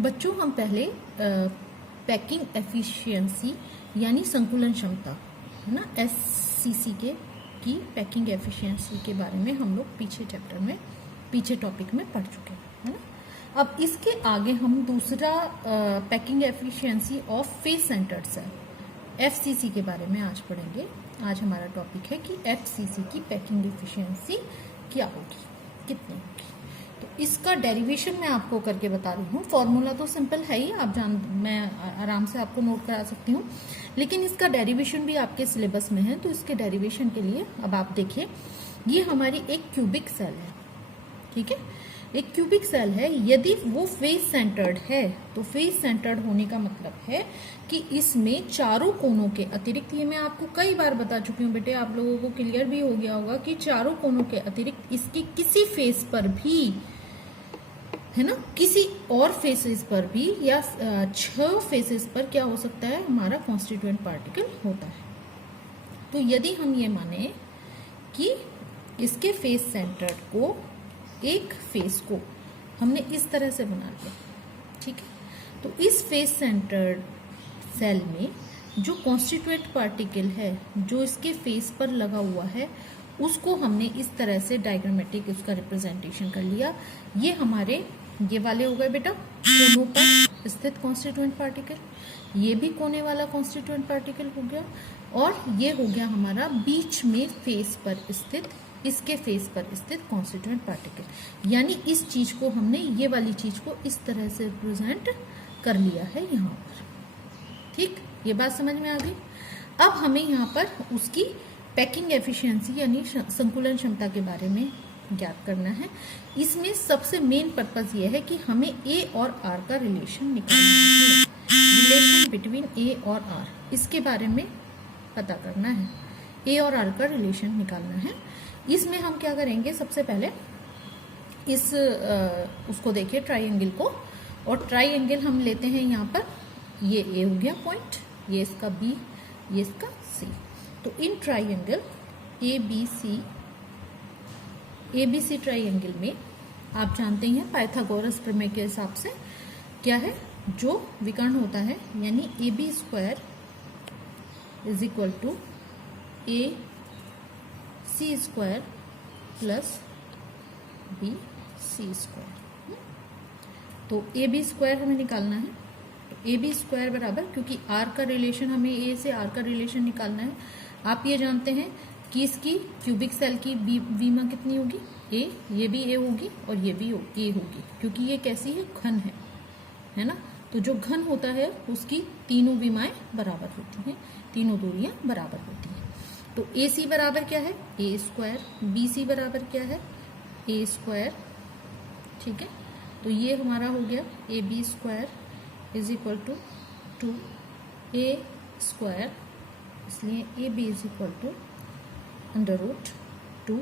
बच्चों हम पहले पैकिंग एफिशिएंसी यानी संकुलन क्षमता है ना एससीसी की पैकिंग एफिशिएंसी के बारे में हम लोग पीछे टॉपिक में पढ़ चुके हैं, है ना। अब इसके आगे हम दूसरा packing efficiency of face centred cell FCC के बारे में आज पढ़ेंगे। आज हमारा टॉपिक है कि एफसीसी की पैकिंग एफिशिएंसी क्या होगी, कितनी होगी। तो इसका डेरिवेशन मैं आपको करके बता रही हूँ। फॉर्मूला तो सिंपल है ही, मैं आराम से आपको नोट करा सकती हूँ, लेकिन इसका डेरिवेशन भी आपके सिलेबस में है। तो इसके डेरिवेशन के लिए अब आप देखिए, ये हमारी एक क्यूबिक सेल है, ठीक है। एक क्यूबिक सेल है, यदि वो फेस सेंटर्ड है तो फेस सेंटर्ड होने का मतलब है कि इसमें चारों कोनों के अतिरिक्त, ये मैं आपको कई बार बता चुकी हूँ बेटे, आप लोगों को क्लियर भी हो गया होगा कि चारों कोनों के अतिरिक्त इसके किसी फेस पर भी, है ना, किसी और फेसेस पर भी या 6 फेसेस पर क्या हो सकता है, हमारा कॉन्स्टिट्यूएंट पार्टिकल होता है। तो यदि हम ये माने कि इसके फेस सेंटर्ड को, एक फेस को हमने इस तरह से बना लिया, ठीक है। तो इस फेस सेंटर्ड सेल में जो कॉन्स्टिट्यूएंट पार्टिकल है जो इसके फेस पर लगा हुआ है, उसको हमने इस तरह से डायग्रामेटिक उसका रिप्रेजेंटेशन कर लिया। ये हमारे ये वाले हो गए बेटा कोनों पर स्थित कॉन्स्टिट्यूएंट पार्टिकल, ये भी कोने वाला कॉन्स्टिट्यूएंट पार्टिकल हो गया, और ये हो गया हमारा बीच में फेस पर स्थित, इसके फेस पर स्थित कॉन्स्टिट्यूएंट पार्टिकल। यानी इस चीज को हमने, ये वाली चीज को इस तरह से रिप्रेजेंट कर लिया है यहाँ पर, ठीक। ये बात समझ में आ गई। अब हमें यहाँ पर उसकी पैकिंग एफिशिएंसी यानी संकुलन क्षमता के बारे में ज्ञात करना है। इसमें सबसे मेन पर्पस ये है कि हमें ए और आर का रिलेशन निकालना है, रिलेशन बिटवीन ए और आर, इसके बारे में पता करना है। ए और आर का रिलेशन निकालना है। इसमें हम क्या करेंगे, सबसे पहले इस उसको देखिए ट्राइंगल को, और ट्राइंगल हम लेते हैं यहाँ पर, ये ए हो गया पॉइंट, ये इसका बी, ये इसका सी। तो in triangle A B C triangle में आप जानते हैं पाइथागोरस प्रमेय के हिसाब से क्या है, जो विकर्ण होता है, यानी A B square is equal to A C square plus B C square. तो ए बी स्क्वायर हमें निकालना है। तो ए बी स्क्वायर बराबर, क्योंकि आर का रिलेशन, हमें ए से आर का रिलेशन निकालना है। आप ये जानते हैं कि इसकी क्यूबिक सेल की वीमा कितनी होगी, ए, ये भी ए होगी और ये भी ए होगी, क्योंकि ये कैसी है, घन है ना। तो जो घन होता है उसकी तीनों विमाएं बराबर होती हैं, तीनों दूरियां बराबर होती हैं। तो ए सी बराबर क्या है, ए स्क्वायर, बी सी बराबर क्या है, ए स्क्वायर, ठीक है। तो ये हमारा हो गया A B square is equal to 2 A square, इसलिए A B is equal to √2,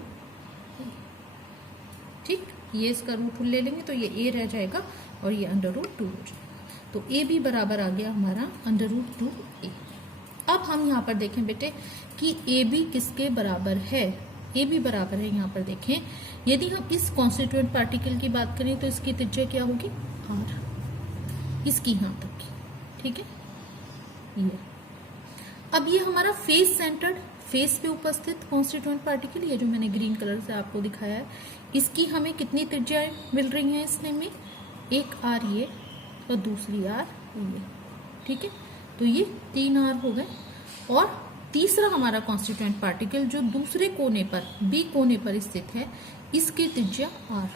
ठीक। ये इसका रूट ले लेंगे तो ये ए रह जाएगा और ये √2 हो जाएगा। तो ए बी बराबर आ गया हमारा √2a। अब हम यहाँ पर देखें बेटे कि ए बी किसके बराबर है, ए बी बराबर है, यहाँ पर देखें, यदि हम इस कॉन्स्टिट्यूएंट पार्टिकल की बात करें तो इसकी त्रिज्या क्या होगी, r, इसकी यहाँ तक की, ठीक है। ये अब ये हमारा फेस सेंटर्ड, फेस पे उपस्थित कॉन्स्टिट्यूएंट पार्टिकल, ये जो मैंने ग्रीन कलर से आपको दिखाया है, इसकी हमें कितनी त्रिज्याएं मिल रही हैं इसमें में, एक आर ये और दूसरी आर ये, ठीक है। तो ये 3 आर हो गए। और तीसरा हमारा कॉन्स्टिट्यूएंट पार्टिकल जो दूसरे कोने पर, बी कोने पर स्थित है, इसकी त्रिज्या आर।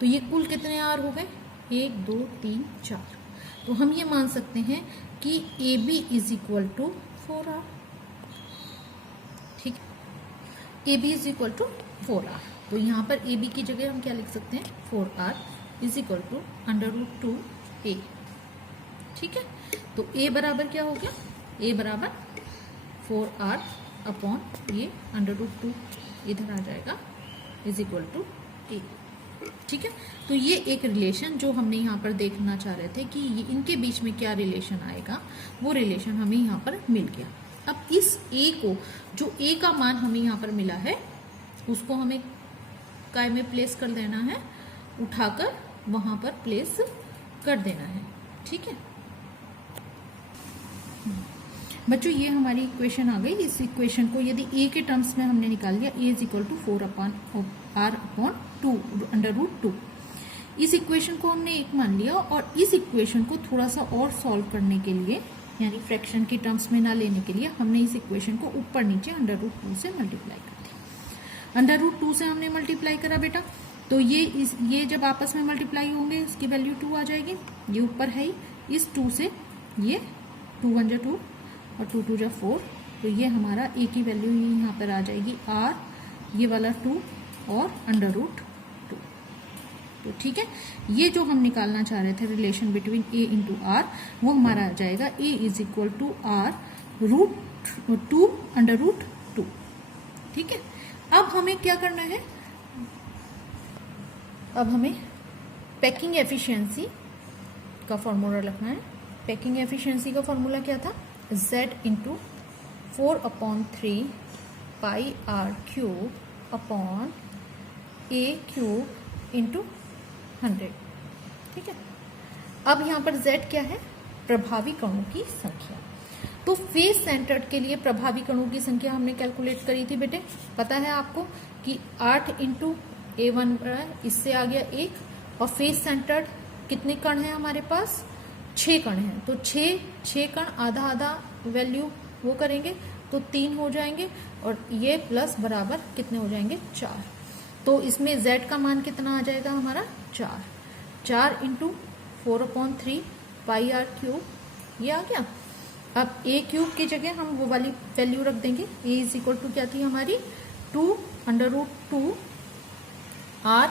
तो ये कुल कितने आर हो गए, 1 2 3 4। तो हम ये मान सकते हैं कि A B is equal to 4r, ठीक, A B is equal to 4r। तो यहाँ पर ए बी की जगह हम क्या लिख सकते हैं, 4r is equal to √2a, ठीक है। तो ए बराबर क्या हो गया, ए बराबर 4r अपॉन ये √2 इधर आ जाएगा इज इक्वल टू a, ठीक है। तो ये एक रिलेशन जो हमने यहाँ पर देखना चाह रहे थे कि ये इनके बीच में क्या रिलेशन आएगा, वो रिलेशन हमें यहाँ पर मिल गया। अब इस a को, जो a का मान हमें यहाँ पर मिला है, उसको हमें काय में प्लेस कर देना है, उठाकर वहां पर प्लेस कर देना है। ठीक है बच्चों, ये हमारी इक्वेशन आ गई। इस इक्वेशन को यदि ए के टर्म्स में हमने निकाल लिया, ए इज इक्वल टू 4/r/2 √2। इस इक्वेशन को हमने एक मान लिया और इस इक्वेशन को थोड़ा सा और सॉल्व करने के लिए, यानी फ्रैक्शन की टर्म्स में ना लेने के लिए, हमने इस इक्वेशन को ऊपर नीचे √2 से मल्टीप्लाई कर दिया। √2 से हमने मल्टीप्लाई करा बेटा, तो ये जब आपस में मल्टीप्लाई होंगे इसकी वैल्यू 2 आ जाएगी। ये ऊपर है ही, इस 2 से ये 2 1 जा 2 और 2 2 जा 4, तो ये हमारा ए की वैल्यू यहाँ पर आ जाएगी r, ये वाला 2 और √2। तो ठीक है, ये जो हम निकालना चाह रहे थे relation between a into r, वो हमारा आ जाएगा a is equal to r √2 √2। ठीक है, अब हमें क्या करना है, अब हमें पैकिंग एफिशिएंसी का फॉर्मूला लिखना है। पैकिंग एफिशिएंसी का फॉर्मूला क्या था, z into 4/3 pi r cube upon a cube into 100। ठीक है, अब यहाँ पर z क्या है, प्रभावी कणों की संख्या। तो फेस सेंटर्ड के लिए प्रभावी कणों की संख्या हमने कैलकुलेट करी थी बेटे, पता है आपको कि 8 इंटू A1 इससे आ गया 1, और फेस सेंटर्ड कितने कण हैं हमारे पास, 6 कण हैं। तो 6 कण आधा आधा वैल्यू वो करेंगे तो 3 हो जाएंगे, और ये प्लस बराबर कितने हो जाएंगे, 4। तो इसमें z का मान कितना आ जाएगा हमारा, 4 इंटू 4/3 पाई r क्यूब, ये आ गया। अब a क्यूब की जगह हम वो वाली वैल्यू रख देंगे, a इज इक्वल टू क्या थी हमारी, 2 √2 r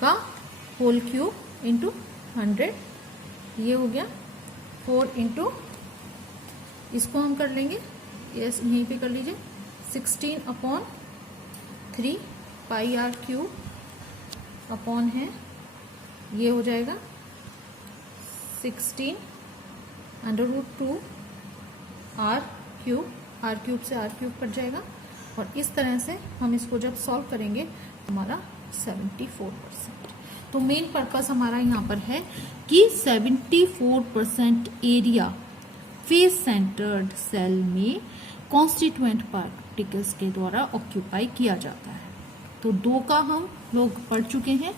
का होल क्यूब इंटू 100, ये हो गया 4 इंटू, इसको हम कर लेंगे, यस यहीं पे कर लीजिए, 16/3 पाई r क्यूब अपॉन है, ये हो जाएगा 16 √2 r क्यूब से r क्यूब कट जाएगा, और इस तरह से हम इसको जब सॉल्व करेंगे हमारा 74%। तो मेन पर्पस हमारा यहाँ पर है कि 74% एरिया फेस सेंटर्ड सेल में कॉन्स्टिट्यूएंट पार्टिकल्स के द्वारा ऑक्यूपाई किया जाता है। तो 2 का हम लोग पढ़ चुके हैं,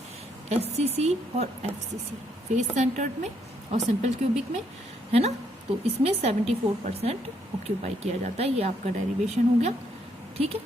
SCC और FCC, फेस सेंटर्ड में और सिंपल क्यूबिक में, है ना। तो इसमें 74% ऑक्यूपाई किया जाता है, ये आपका डेरिवेशन हो गया। ठीक है।